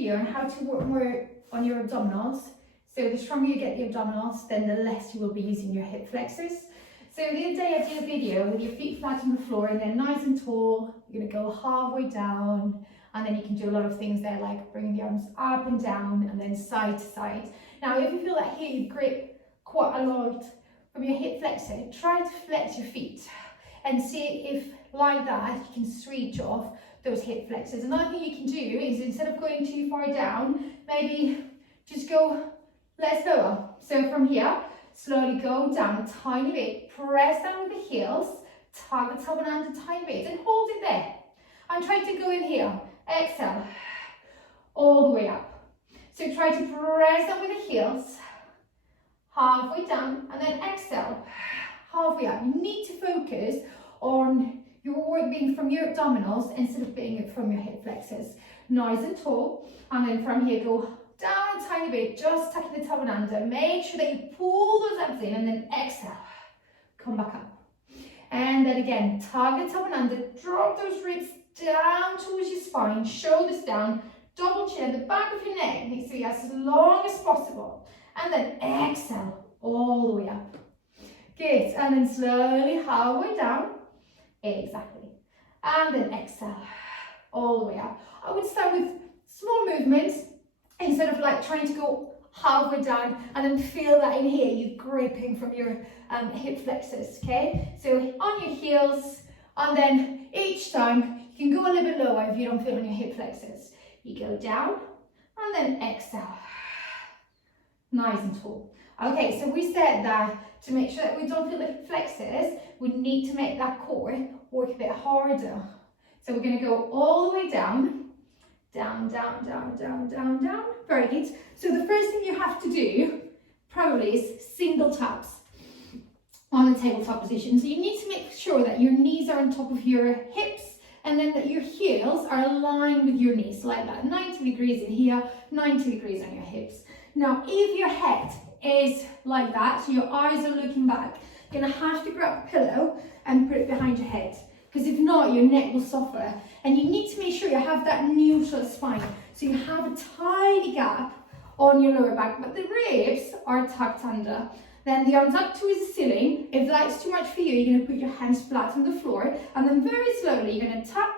video on how to work more on your abdominals. So the stronger you get the abdominals, then the less you will be using your hip flexors. So the other day I did a video with your feet flat on the floor and then nice and tall. You're going to go halfway down, and then you can do a lot of things there, like bringing the arms up and down and then side to side. Now if you feel that here you grip quite a lot from your hip flexor, try to flex your feet and see if like that you can switch off those hip flexors. Another thing you can do is, instead of going too far down, maybe just go less lower. So from here, slowly go down a tiny bit, press down with the heels, tug the top and under a tiny bit and hold it there. And try to go in here, exhale, all the way up. So try to press down with the heels, halfway down, and then exhale, halfway up. You need to focus on your work being from your abdominals instead of being from your hip flexors. Nice and tall, and then from here go down a tiny bit, just tucking the top and under. Make sure that you pull those abs in and then exhale, come back up. And then again, tug the top and under, drop those ribs down towards your spine, shoulders down, double chin at the back of your neck, needs to be as long as possible. And then exhale, all the way up. Good, and then slowly halfway down, exactly. And then exhale, all the way up. I would start with small movements, instead of like trying to go halfway down and then feel that in here you're gripping from your hip flexors, okay? So on your heels, and then each time you can go a little bit lower if you don't feel on your hip flexors. You go down and then exhale, nice and tall. Okay, so we said that to make sure that we don't feel the hip flexors, we need to make that core work a bit harder. So we're going to go all the way down, down, down, down, down, down, down. Very good. So the first thing you have to do probably is single taps on the tabletop position. So you need to make sure that your knees are on top of your hips, and then that your heels are aligned with your knees, like that. 90 degrees in here, 90 degrees on your hips. Now, if your head is like that, so your eyes are looking back, you're gonna have to grab a pillow and put it behind your head, because if not, your neck will suffer. And you need to make sure you have that neutral spine, so you have a tiny gap on your lower back, but the ribs are tucked under. Then the arms up towards the ceiling. If that's too much for you, you're going to put your hands flat on the floor, and then very slowly you're going to tap,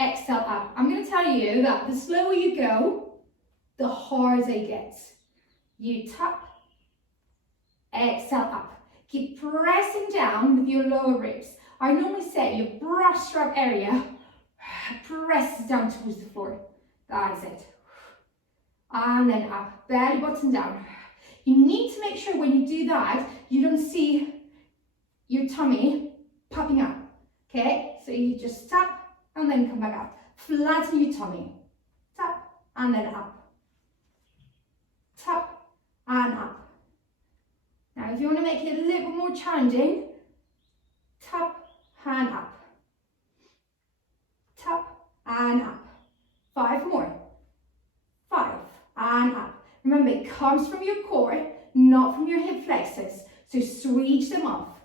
exhale up. I'm going to tell you that the slower you go, the harder it gets. You tap, exhale up. Keep pressing down with your lower ribs. I normally say your bra strap area presses down towards the floor. That is it. And then up, belly button down. You need to make sure when you do that, you don't see your tummy popping up, okay? So you just tap and then come back up. Flatten your tummy. Tap and then up. Tap and up. Now, if you want to make it a little bit more challenging, tap and up. Tap and up. 5 more. 5 and up. Remember, it comes from your core, not from your hip flexors. So switch them off.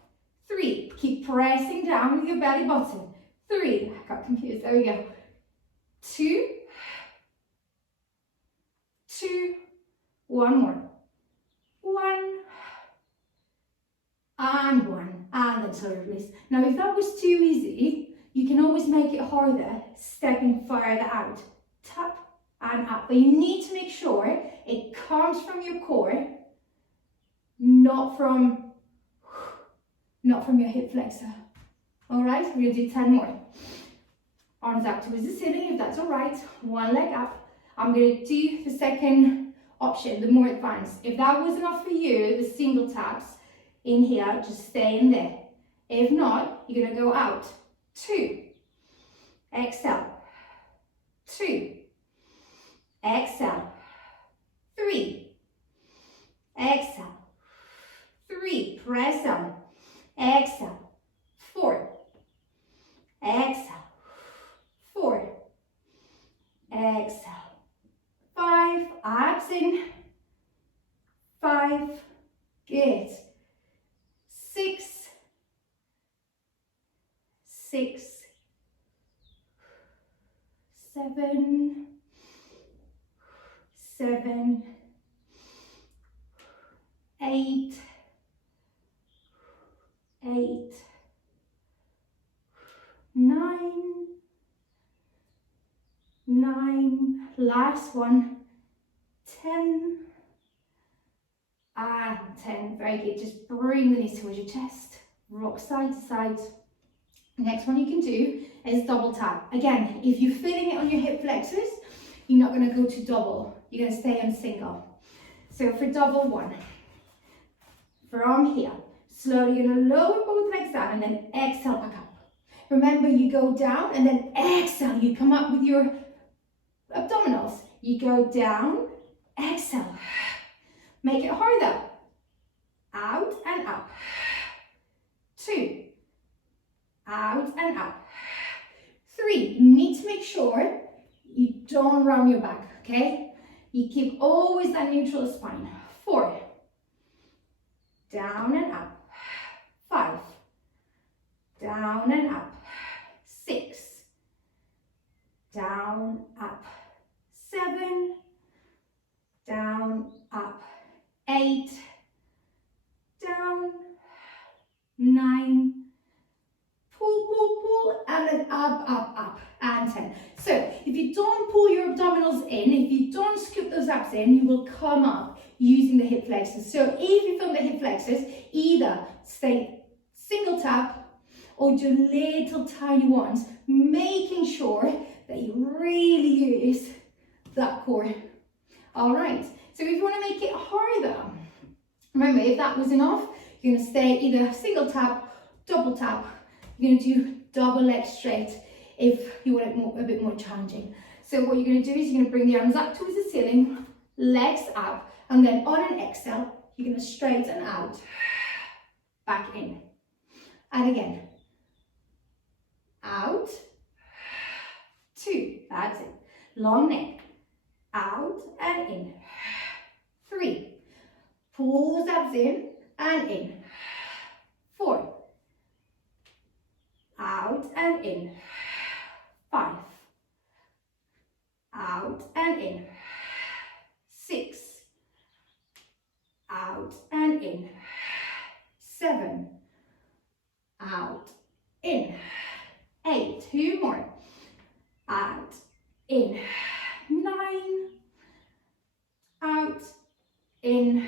3, keep pressing down with your belly button. 3, I got confused, there we go. 2, 2, 1 more. 1, and 1, and then slowly release. Now, if that was too easy, you can always make it harder, stepping further out. Tap and up, but you need to make sure it comes from your core, not from your hip flexor. All right, we're gonna do 10 more. Arms up towards the ceiling, if that's all right. 1 leg up. I'm gonna do the second option, the more advanced. If that was enough for you, the single taps in here, just stay in there. If not, you're gonna go out. 2, exhale. 2, exhale. 3, exhale. 3, press down. Exhale. 4, exhale. 4, exhale. 5, abs in. 5, good. 6, 6, 7, 7, 8, 8, 9, 9, last one, 10, and 10. Very good. Just bring the knees towards your chest, rock side to side. Next one you can do is double tap. Again, if you're feeling it on your hip flexors, you're not going to go to double. You're going to stay on single. So for double one, from here, slowly you're going to lower both legs down and then exhale back up. Remember, you go down and then exhale. You come up with your abdominals. You go down, exhale. Make it harder. Out and up. 2. Out and up. 3. You need to make sure you don't round your back, okay? You keep always that neutral spine. 4. Down and up. 5. Down and up. 6. Down, up. 7. Down, up. 8. Down. 9. Pull, pull, pull, and then up, up, up, and 10. So if you don't pull your abdominals in, if you don't scoop those abs in, you will come up using the hip flexors. So if you feel the hip flexors, either stay single tap or do little tiny ones, making sure that you really use that core. All right, so if you want to make it harder, remember, if that was enough, you're going to stay either single tap, double tap. You're going to do double leg straight if you want it a bit more challenging. So what you're going to do is you're going to bring the arms up towards the ceiling, legs up, and then on an exhale, you're going to straighten out, back in. And again, out, 2, that's it. Long neck, out and in. 3, pull those abs in and in. 4, out and in. 5, out and in. 6, out and in. 7, out, in. 8, 2 more. Out, in. 9, out, in.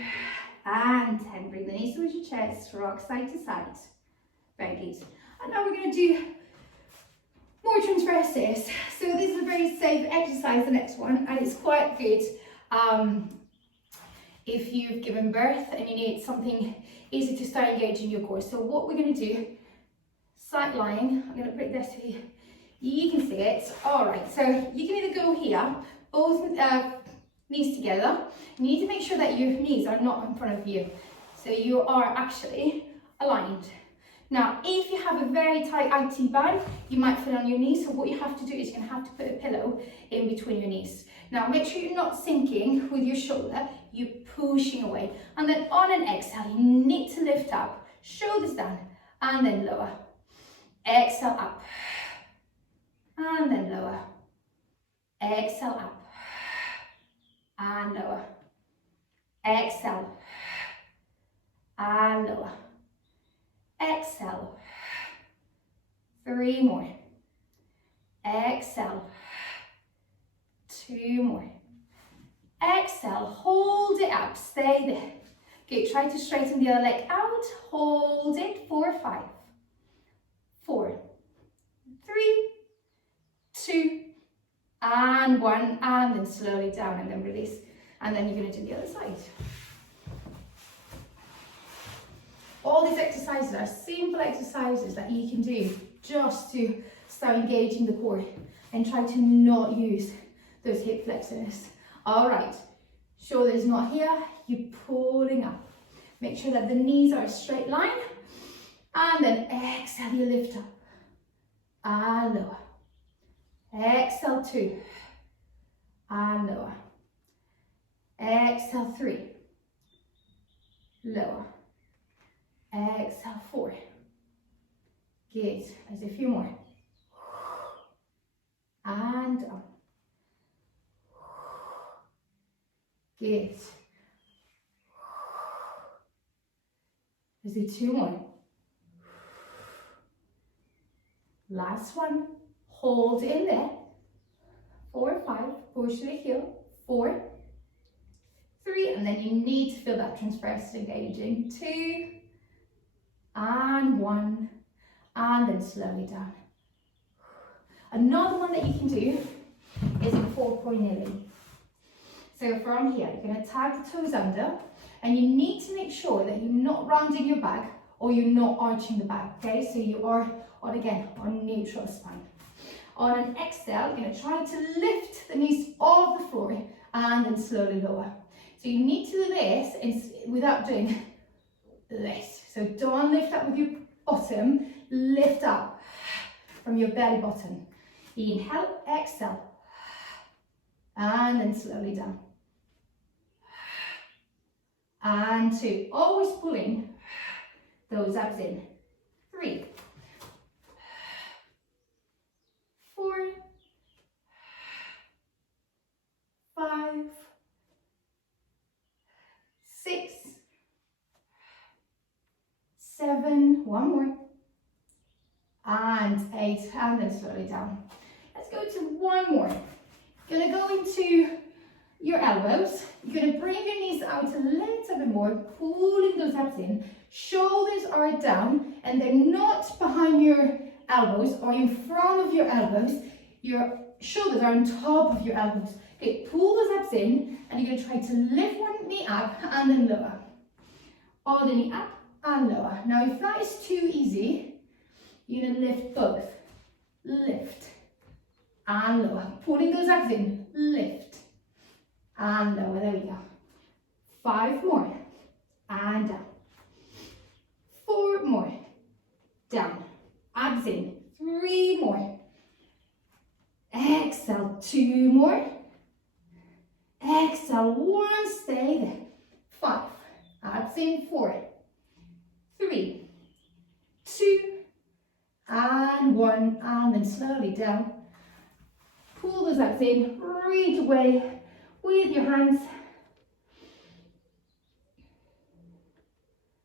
And 10. Bring the knees towards your chest, rock side to side. Very good. And now we're going to do more transverses. So this is a very safe exercise, the next one, and it's quite good if you've given birth and you need something easy to start engaging your core. So what we're going to do, side lying, I'm going to put this so you can see it. All right, so you can either go here, both knees together. You need to make sure that your knees are not in front of you, so you are actually aligned. Now, if you have a very tight IT band, you might feel on your knees, so what you have to do is you're going to have to put a pillow in between your knees. Now, make sure you're not sinking with your shoulder, you're pushing away. And then on an exhale, you need to lift up, shoulders down, and then lower. Exhale up, and then lower. Exhale up, and lower. Exhale, and lower. Exhale. 3 more. Exhale. 2 more. Exhale. Hold it up. Stay there. Good. Try to straighten the other leg out. Hold it for 5, 4, 3, 2, and 1. And then slowly down and then release. And then you're going to do the other side. All these exercises are simple exercises that you can do just to start engaging the core and try to not use those hip flexors. All right, shoulders not here, you're pulling up. Make sure that the knees are a straight line, and then exhale, you lift up, and lower. Exhale, 2, and lower. Exhale, 3, lower. Exhale, 4. Good. Let's do a few more. And up. Good. Let's do 2 more. Last one. Hold in there. 4, 5. Push to the heel. 4, 3, and then you need to feel that transverse engaging. 2, and 1, and then slowly down. Another one that you can do is a 4-point nilly. So from here, you're going to tag the toes under, and you need to make sure that you're not rounding your back or you're not arching the back, okay? So you are, on neutral spine. On an exhale, you're going to try to lift the knees off the floor and then slowly lower. So you need to do this without doing this. So don't lift up with your bottom, lift up from your belly button. Inhale, exhale, and then slowly down. And 2, always pulling those abs in. 3, 4, 5, 6, 7, one more, and 8, and then slowly down. Let's go to one more. You're going to go into your elbows. You're going to bring your knees out a little bit more, pulling those abs in. Shoulders are down, and they're not behind your elbows or in front of your elbows. Your shoulders are on top of your elbows. Okay, pull those abs in, and you're going to try to lift one knee up and then lower. Other knee up and lower. Now, if that is too easy, you're going to lift both. Lift and lower. Pulling those abs in. Lift and lower. There we go. 5 more. And down. 4 more. Down. Abs in. 3 more. Exhale. 2 more. Exhale. 1. Stay there. 5. Abs in. 4. 3. 2. And 1. And then slowly down. Pull those abs in. Reach away with your hands.